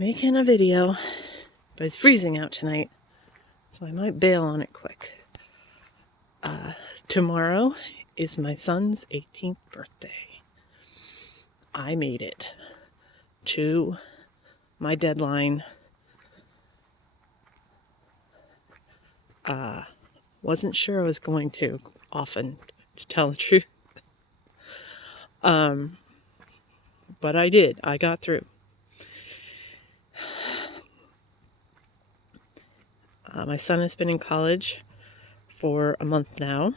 making a video, but it's freezing out tonight, so I might bail on it quick. Tomorrow is my son's 18th birthday. I made it to my deadline. Wasn't sure I was going to often, to tell the truth. But I did. I got through. My son has been in college for a month now.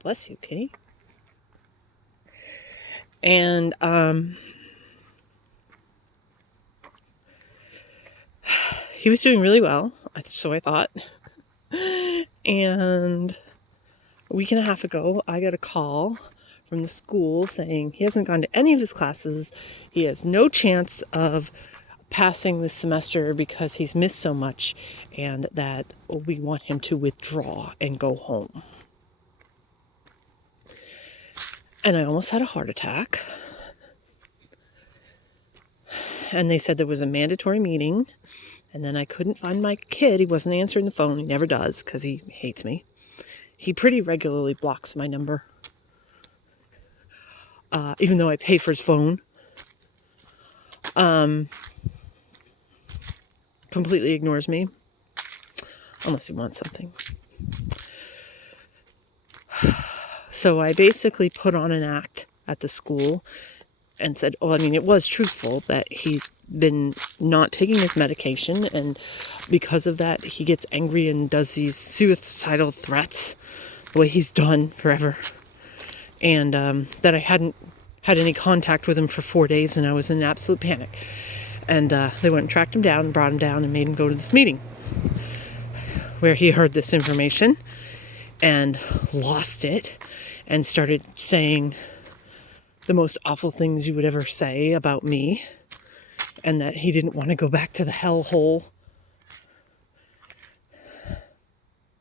Bless you, Kitty. And he was doing really well, so I thought. And a week and a half ago, I got a call from the school saying he hasn't gone to any of his classes. He has no chance of passing this semester because he's missed so much, and that we want him to withdraw and go home. And I almost had a heart attack. And they said there was a mandatory meeting, and then I couldn't find my kid. He wasn't answering the phone. He never does because he hates me. He pretty regularly blocks my number, even though I pay for his phone. Completely ignores me, unless he wants something. So I basically put on an act at the school and said, it was truthful that he's been not taking his medication, and because of that, he gets angry and does these suicidal threats the way he's done forever. And that I hadn't had any contact with him for 4 days, and I was in absolute panic. And they went and tracked him down and brought him down and made him go to this meeting where he heard this information and lost it and started saying the most awful things you would ever say about me, and that he didn't want to go back to the hellhole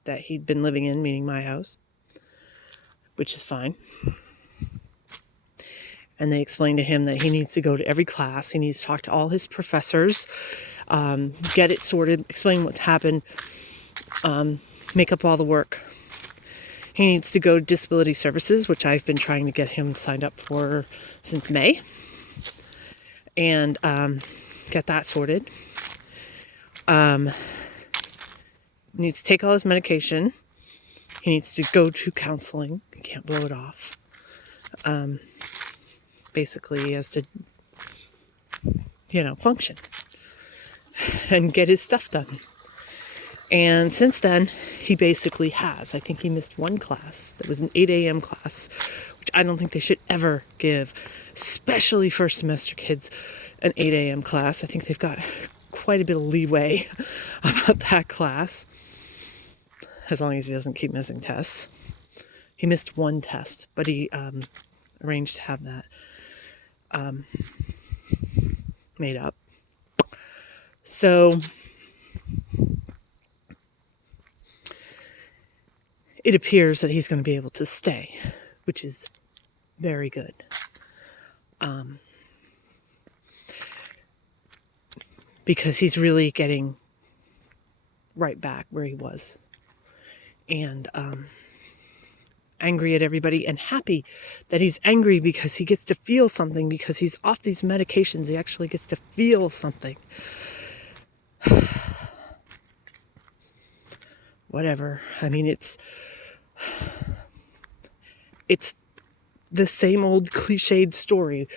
that he'd been living in, meaning my house, which is fine. And they explained to him that he needs to go to every class. He needs to talk to all his professors, get it sorted, explain what's happened, make up all the work. He needs to go to disability services, which I've been trying to get him signed up for since May, and get that sorted. Needs to take all his medication. He needs to go to counseling. He can't blow it off. Basically, he has to, function and get his stuff done. And since then, he basically has. I think he missed one class. That was an 8 a.m. class, which I don't think they should ever give, especially first semester kids, an 8 a.m. class. I think they've got quite a bit of leeway about that class, as long as he doesn't keep missing tests. He missed one test, but he arranged to have that made up. So it appears that he's going to be able to stay, which is very good. Because he's really getting right back where he was. And angry at everybody, and happy that he's angry because he gets to feel something, because he's off these medications. He actually gets to feel something. Whatever. It's the same old cliched story.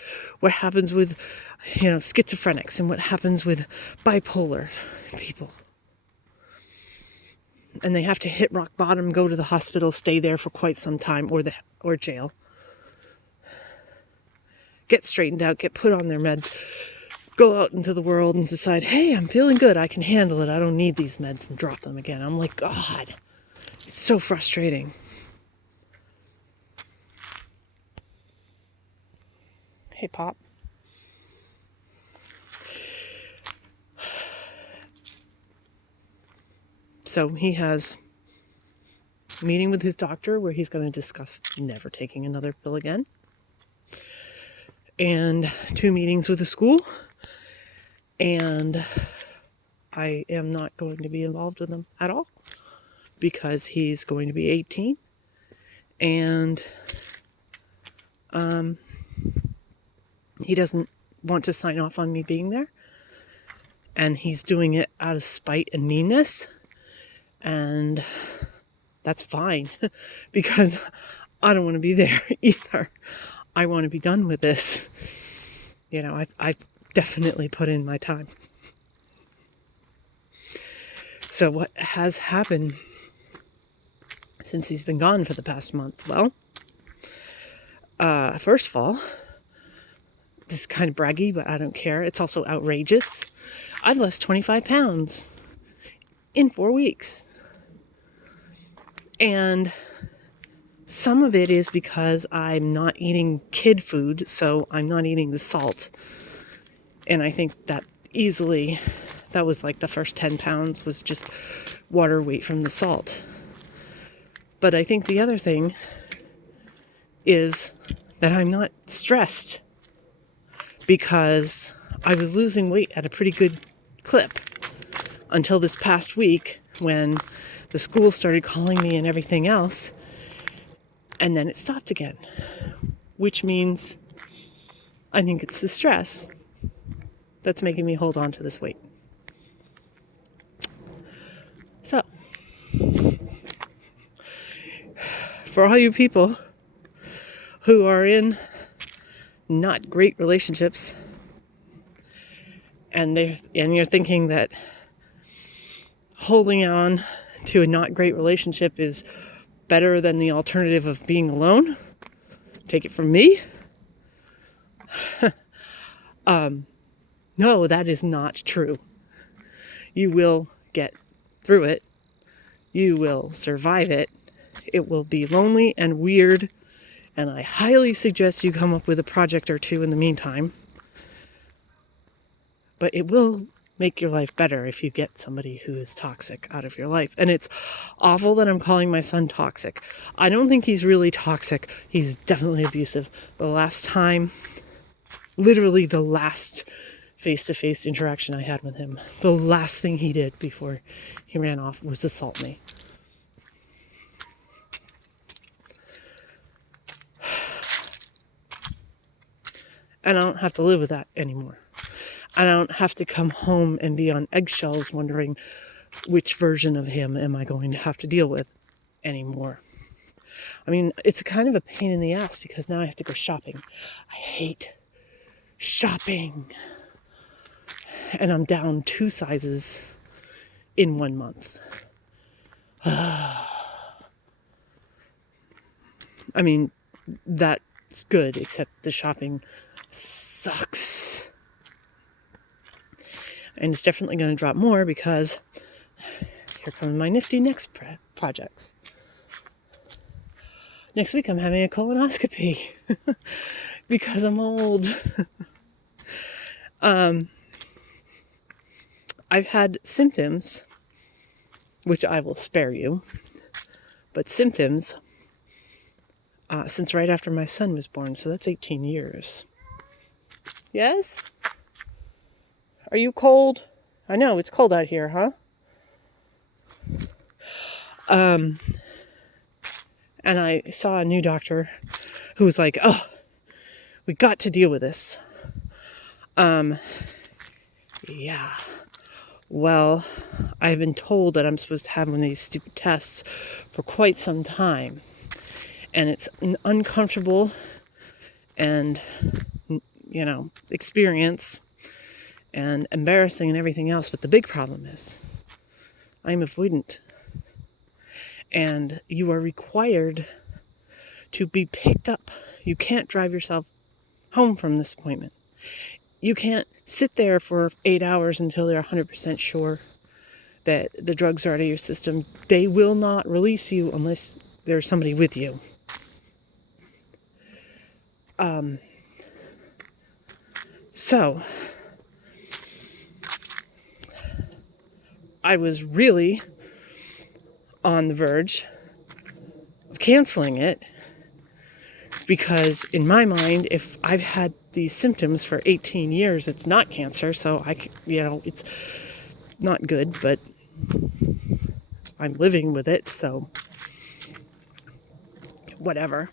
What happens with, schizophrenics, and what happens with bipolar people. And they have to hit rock bottom, go to the hospital, stay there for quite some time, or jail. Get straightened out, get put on their meds, go out into the world and decide, hey, I'm feeling good, I can handle it, I don't need these meds, and drop them again. I'm like, God, it's so frustrating. Hey, Pop. So he has a meeting with his doctor where he's going to discuss never taking another pill again. and 2 meetings with the school, and I am not going to be involved with him at all because he's going to be 18, and he doesn't want to sign off on me being there, and he's doing it out of spite and meanness, and that's fine because I don't want to be there either. I want to be done with this. You know, I've definitely put in my time. So what has happened since he's been gone for the past month? Well, first of all, this is kind of braggy, but I don't care. It's also outrageous. I've lost 25 pounds in 4 weeks. And some of it is because I'm not eating kid food, so I'm not eating the salt. And I think that was like the first 10 pounds was just water weight from the salt. But I think the other thing is that I'm not stressed because I was losing weight at a pretty good clip until this past week when the school started calling me and everything else, and then it stopped again, which means I think it's the stress that's making me hold on to this weight. So, for all you people who are in not great relationships, and you're thinking that holding on to a not great relationship is better than the alternative of being alone, take it from me. No, that is not true. You will get through it. You will survive it. It will be lonely and weird, and I highly suggest you come up with a project or two in the meantime. But it will make your life better if you get somebody who is toxic out of your life. And it's awful that I'm calling my son toxic. I don't think he's really toxic. He's definitely abusive. The last time, literally the last face-to-face interaction I had with him, the last thing he did before he ran off was assault me. And I don't have to live with that anymore. I don't have to come home and be on eggshells wondering which version of him am I going to have to deal with anymore. I mean, it's kind of a pain in the ass because now I have to go shopping. I hate shopping. And I'm down 2 sizes in 1 month. I mean, that's good, except the shopping sucks. And it's definitely going to drop more because here come my nifty next projects. Next week I'm having a colonoscopy because I'm old. I've had symptoms, which I will spare you, but symptoms since right after my son was born, so that's 18 years. Yes? Are you cold? I know, it's cold out here, huh? And I saw a new doctor who was like, oh, we got to deal with this. Yeah. Well, I've been told that I'm supposed to have one of these stupid tests for quite some time. And it's an uncomfortable and, experience and embarrassing and everything else. But the big problem is I'm avoidant. And you are required to be picked up. You can't drive yourself home from this appointment. You can't sit there for 8 hours until they're 100% sure that the drugs are out of your system. They will not release you unless there's somebody with you. So, I was really on the verge of canceling it because in my mind, if I've had these symptoms for 18 years. It's not cancer, so it's not good, but I'm living with it, so whatever.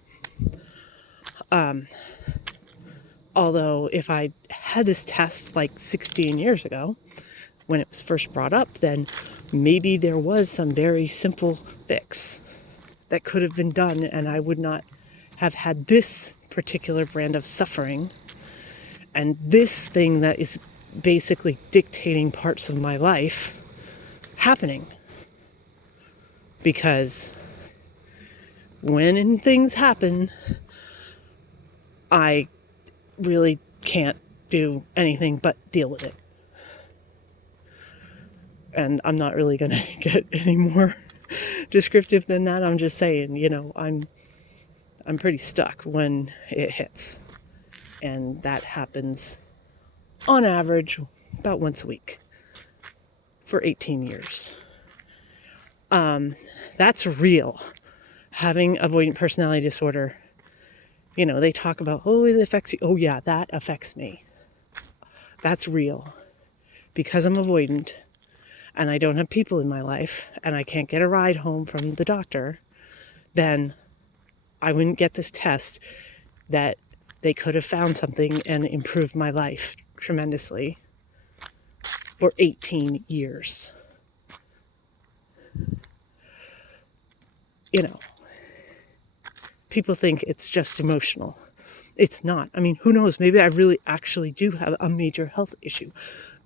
Although if I had this test like 16 years ago, when it was first brought up, then maybe there was some very simple fix that could have been done, and I would not have had this particular brand of suffering and this thing that is basically dictating parts of my life happening. Because when things happen, I really can't do anything but deal with it. And I'm not really going to get any more descriptive than that. I'm just saying, I'm pretty stuck when it hits. And that happens on average about once a week for 18 years. That's real. Having avoidant personality disorder, they talk about, it affects you. Oh yeah, that affects me. That's real. Because I'm avoidant and I don't have people in my life and I can't get a ride home from the doctor, then I wouldn't get this test that they could have found something and improved my life tremendously for 18 years. People think it's just emotional. It's not. I mean, who knows? Maybe I really actually do have a major health issue.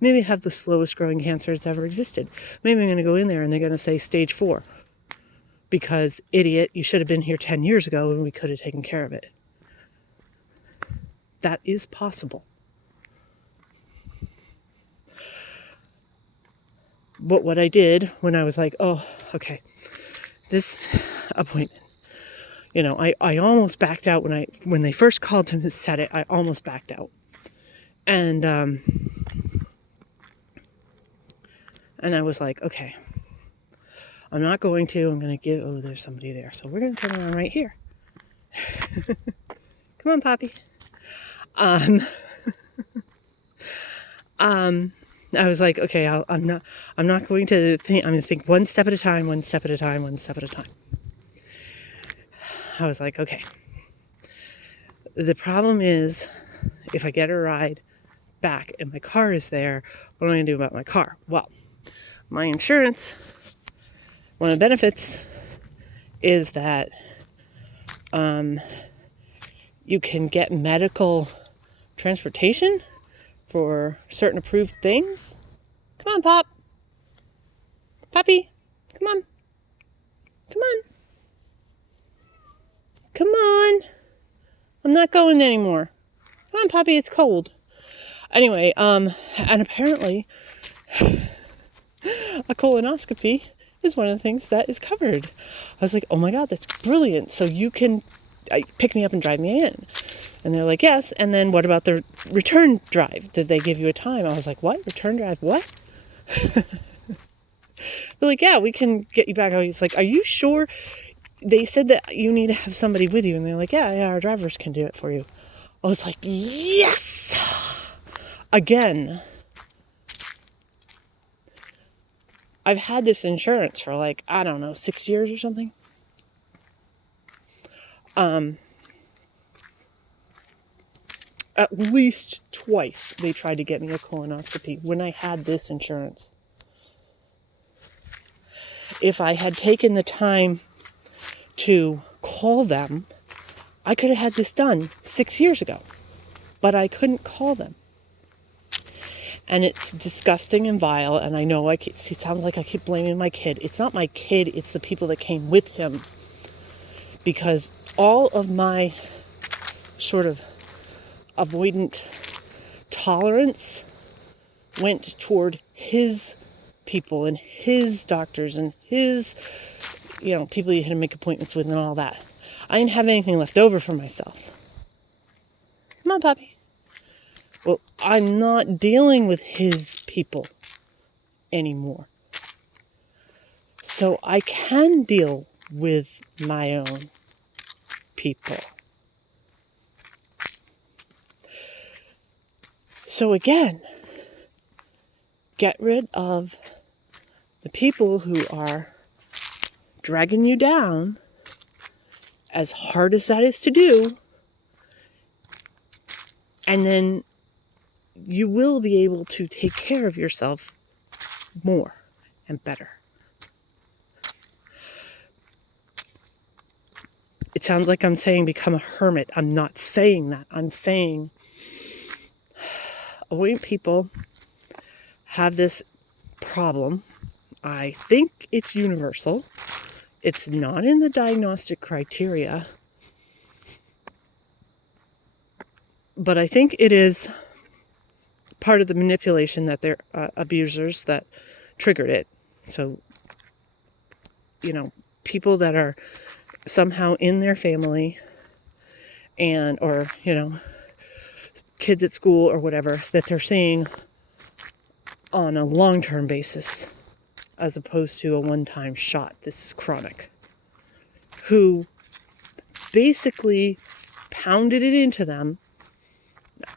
Maybe I have the slowest growing cancer that's ever existed. Maybe I'm going to go in there and they're going to say stage 4. Because, idiot, you should have been here 10 years ago and we could have taken care of it. That is possible. But what I did when I was like, oh, okay, this appointment, I almost backed out when they first called to set it. I almost backed out, and I was like, okay, I'm not going to. I'm going to give. Oh, there's somebody there, so we're going to turn around right here. Come on, Poppy. I was like, okay, I'm not going to think. I'm going to think one step at a time, one step at a time, one step at a time. I was like, okay, the problem is if I get a ride back and my car is there, what am I going to do about my car? Well, my insurance, one of the benefits is that you can get medical transportation for certain approved things. Come on, Pop. Poppy, come on. Come on. Come on. I'm not going anymore. Come on, Poppy, it's cold. Anyway, and apparently a colonoscopy is one of the things that is covered. I was like, oh my God, that's brilliant. So you can pick me up and drive me in. And they're like, yes. And then what about the return drive? Did they give you a time? I was like, what? Return drive? What? They're like, yeah, we can get you back. I was like, are you sure? They said that you need to have somebody with you. And they're like, yeah, our drivers can do it for you. I was like, yes! Again. I've had this insurance for 6 years or something. At least twice they tried to get me a colonoscopy when I had this insurance. If I had taken the time to call them, I could have had this done 6 years ago. But I couldn't call them. And it's disgusting and vile, and I know it sounds like I keep blaming my kid. It's not my kid, it's the people that came with him. Because all of my sort of avoidant tolerance went toward his people and his doctors and his, people you had to make appointments with and all that. I didn't have anything left over for myself. Come on, Poppy. Well, I'm not dealing with his people anymore. So I can deal with my own people. So again, get rid of the people who are dragging you down, as hard as that is to do, and then you will be able to take care of yourself more and better. It sounds like I'm saying become a hermit. I'm not saying that. I'm saying avoidant people have this problem. I think it's universal. It's not in the diagnostic criteria, but I think it is part of the manipulation that they're abusers that triggered it. So, people that are somehow in their family or kids at school or whatever, that they're seeing on a long-term basis as opposed to a one-time shot. This is chronic. Who basically pounded it into them,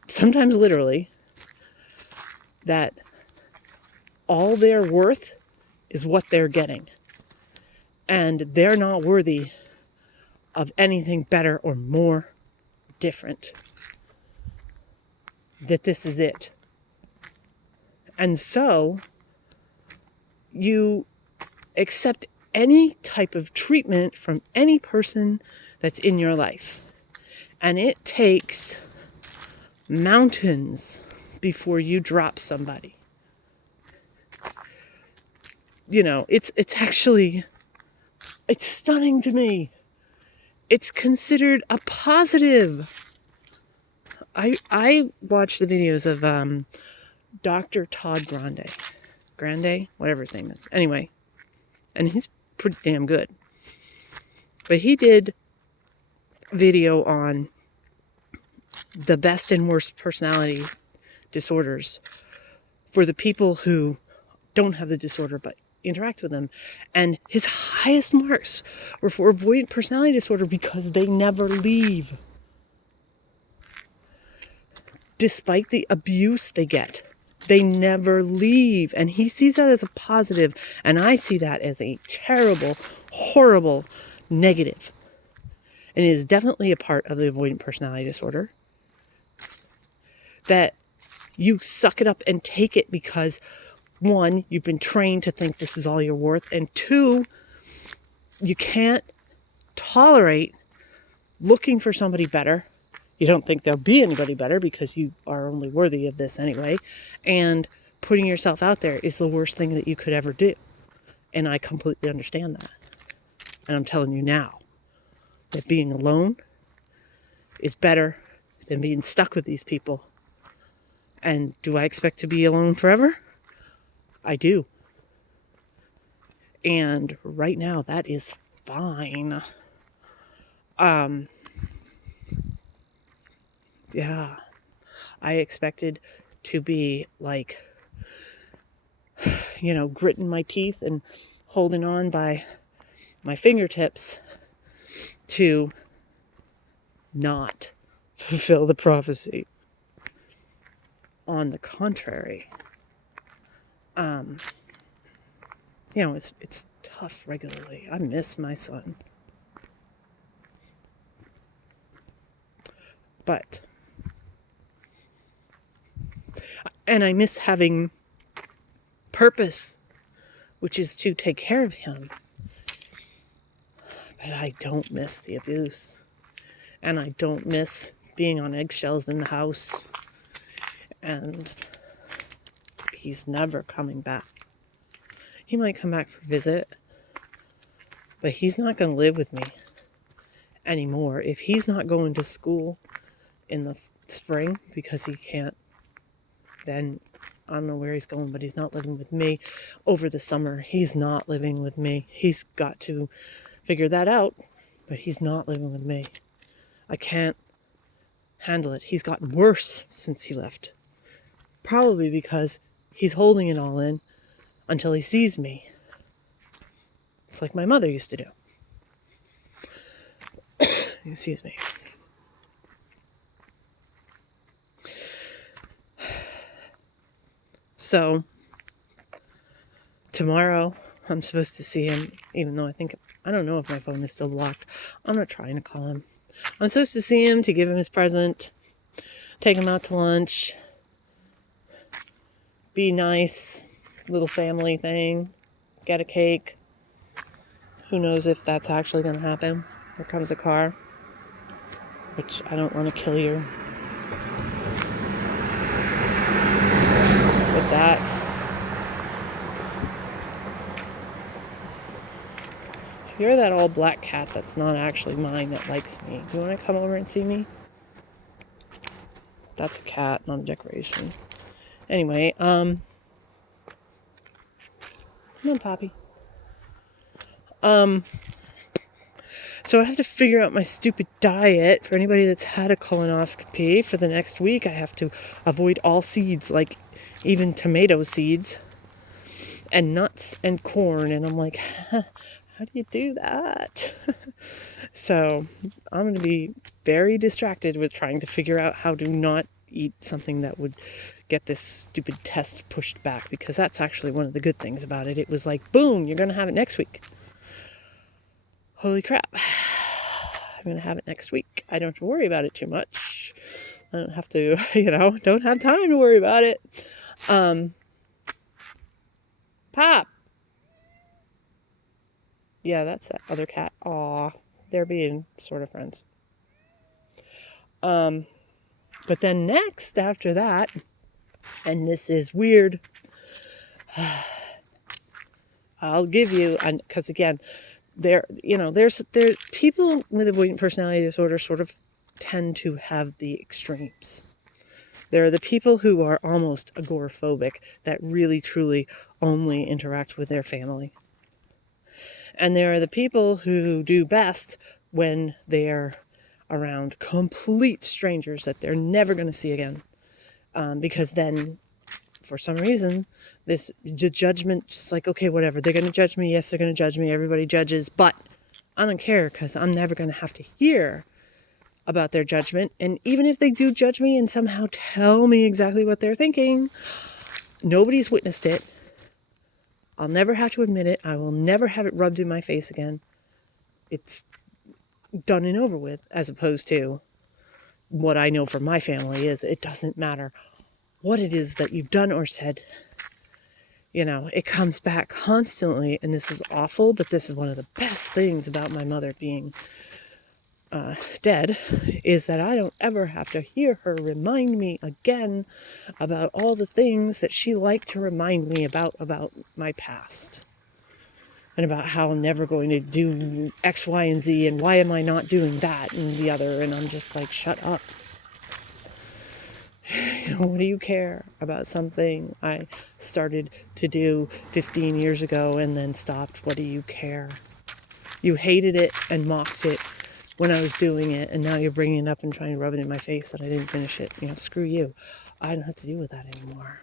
sometimes literally, that all they're worth is what they're getting. And they're not worthy of anything better or more different. That this is it. And so you accept any type of treatment from any person that's in your life. And it takes mountains before you drop somebody. It's stunning to me. It's considered a positive. I watched the videos of Dr. Todd Grande, whatever his name is. Anyway, and he's pretty damn good. But he did a video on the best and worst personality disorders for the people who don't have the disorder but interact with them. And his highest marks were for avoidant personality disorder because they never leave. Despite the abuse they get, they never leave. And he sees that as a positive, and I see that as a terrible, horrible negative. And it is definitely a part of the avoidant personality disorder. That you suck it up and take it because, one, you've been trained to think this is all you're worth, and two, you can't tolerate looking for somebody better. You don't think there'll be anybody better because you are only worthy of this anyway. And putting yourself out there is the worst thing that you could ever do. And I completely understand that. And I'm telling you now that being alone is better than being stuck with these people. And do I expect to be alone forever? I do. And right now that is fine. Yeah, I expected to be like, gritting my teeth and holding on by my fingertips to not fulfill the prophecy. On the contrary, it's tough regularly. I miss my son. And I miss having purpose, which is to take care of him. But I don't miss the abuse. And I don't miss being on eggshells in the house. And he's never coming back. He might come back for a visit, but he's not going to live with me anymore. If he's not going to school in the spring because he can't, then I don't know where he's going, but he's not living with me. Over the summer, he's not living with me. He's got to figure that out, but he's not living with me. I can't handle it. He's gotten worse since he left. Probably because he's holding it all in until he sees me. It's like my mother used to do. Excuse me. So tomorrow I'm supposed to see him, even though I don't know if my phone is still blocked. I'm not trying to call him. I'm supposed to see him to give him his present, take him out to lunch, be nice, little family thing, get a cake. Who knows if that's actually going to happen. There comes a car, which I don't want to kill you with that. You're that all black cat that's not actually mine that likes me. Do you want to come over and see me? That's a cat, not a decoration. Anyway, come on, Poppy. So I have to figure out my stupid diet. For anybody that's had a colonoscopy, for the next week I have to avoid all seeds, like even tomato seeds and nuts and corn. And I'm like, how do you do that? So I'm going to be very distracted with trying to figure out how to not eat something that would get this stupid test pushed back, because that's actually one of the good things about it. It was like, boom, you're going to have it next week. Holy crap. I'm going to have it next week. I don't have to worry about it too much. I don't have to, don't have time to worry about it. Pop. Yeah, that's that other cat. Aw, they're being sort of friends. But then next after that, and this is weird, I'll give you, because again, there's people with avoidant personality disorder sort of tend to have the extremes. There are the people who are almost agoraphobic, that really truly only interact with their family. And there are the people who do best when they're around complete strangers that they're never going to see again. Because then, for some reason, this judgment, just like, okay, whatever, they're going to judge me. Yes, they're going to judge me. Everybody judges. But I don't care, because I'm never going to have to hear about their judgment. And even if they do judge me and somehow tell me exactly what they're thinking, nobody's witnessed it. I'll never have to admit it. I will never have it rubbed in my face again. It's done and over with, as opposed to what I know from my family is it doesn't matter what it is that you've done or said. It comes back constantly, and this is awful, but this is one of the best things about my mother being dead, is that I don't ever have to hear her remind me again about all the things that she liked to remind me about my past. And about how I'm never going to do X, Y, and Z, and why am I not doing that and the other, and I'm just like, shut up. What do you care about something I started to do 15 years ago and then stopped? What do you care? You hated it and mocked it when I was doing it, and now you're bringing it up and trying to rub it in my face that I didn't finish it. Screw you. I don't have to deal with that anymore.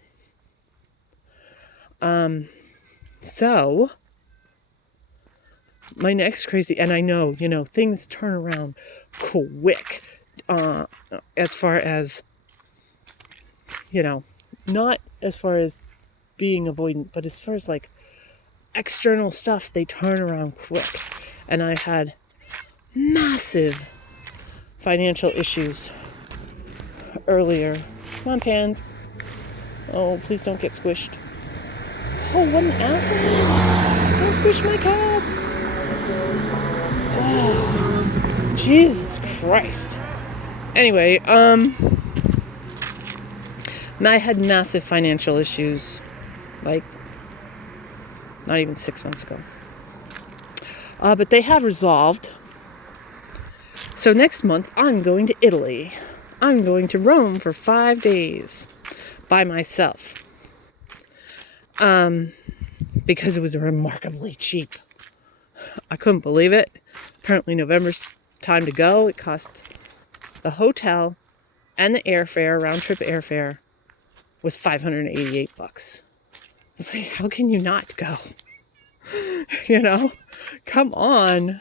So my next crazy, and I know, things turn around quick, as far as, not as far as being avoidant, but as far as like external stuff, they turn around quick. And I had massive financial issues earlier. Come on, Pans. Oh, please don't get squished. Oh, what an asshole. Don't squish my cats. Oh, Jesus Christ. Anyway, I had massive financial issues, like, not even 6 months ago. But they have resolved. So next month, I'm going to Italy. I'm going to Rome for 5 days by myself. Because it was remarkably cheap. I couldn't believe it. Apparently November's time to go. It cost the hotel and the airfare, round trip airfare, was $588. It's like, how can you not go? Come on.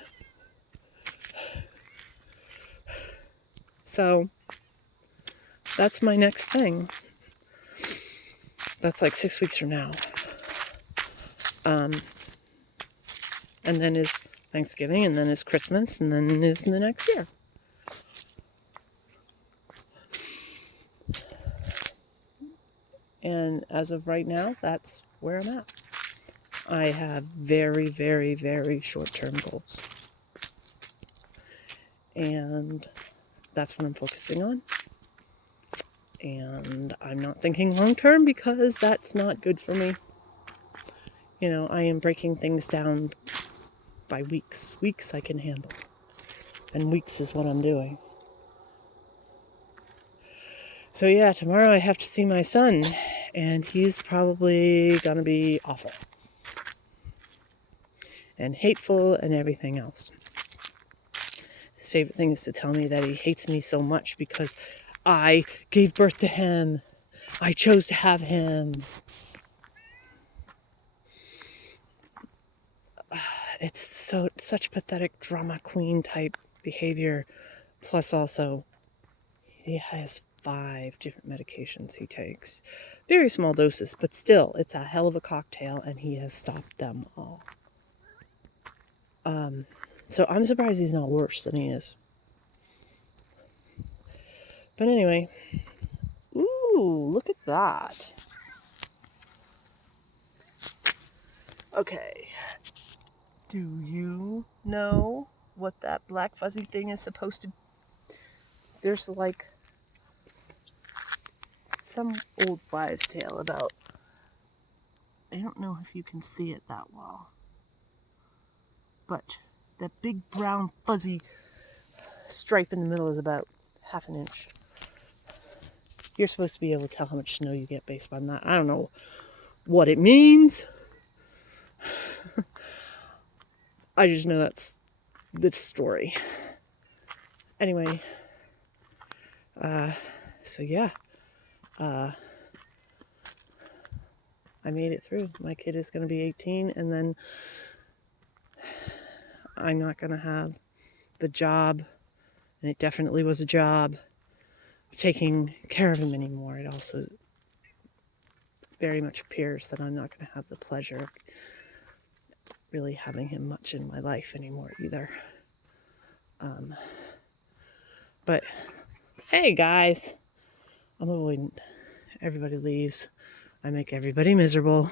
So that's my next thing. That's like 6 weeks from now. And then is Thanksgiving, and then is Christmas, and then is the next year. And as of right now, that's where I'm at. I have very, very, very short-term goals. And that's what I'm focusing on. And I'm not thinking long-term because that's not good for me. You know, I am breaking things down by weeks. Weeks I can handle. And weeks is what I'm doing. So yeah, tomorrow I have to see my son. And he's probably gonna be awful. And hateful and everything else. His favorite thing is to tell me that he hates me so much because I gave birth to him. I chose to have him. It's such pathetic drama queen type behavior. Plus also, he has 5 different medications he takes. Very small doses, but still, it's a hell of a cocktail, and he has stopped them all. So I'm surprised he's not worse than he is. But anyway, ooh, look at that. Okay. Do you know what that black fuzzy thing is supposed to... There's like some old wives' tale about... I don't know if you can see it that well. But that big brown fuzzy stripe in the middle is about 1/2 inch. You're supposed to be able to tell how much snow you get based on that. I don't know what it means. I just know that's the story. Anyway, so yeah, I made it through. My kid is going to be 18, and then I'm not going to have the job, and it definitely was a job, taking care of him anymore. It also very much appears that I'm not going to have the pleasure of really having him much in my life anymore either. But hey guys, I'm avoidant. Everybody leaves. I make everybody miserable.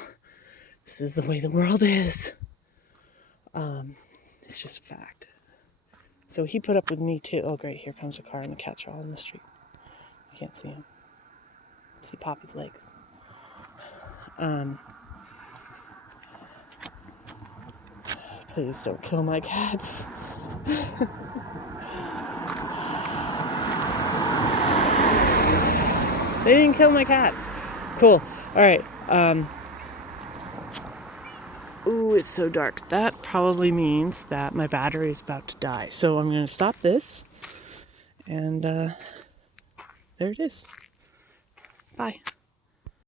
This is the way the world is. It's just a fact. So he put up with me too. Oh great, here comes a car and the cats are all in the street. You can't see him. See Poppy's legs. Please don't kill my cats. They didn't kill my cats. Cool. Alright. Ooh, it's so dark. That probably means that my battery is about to die. So I'm going to stop this. And there it is. Bye.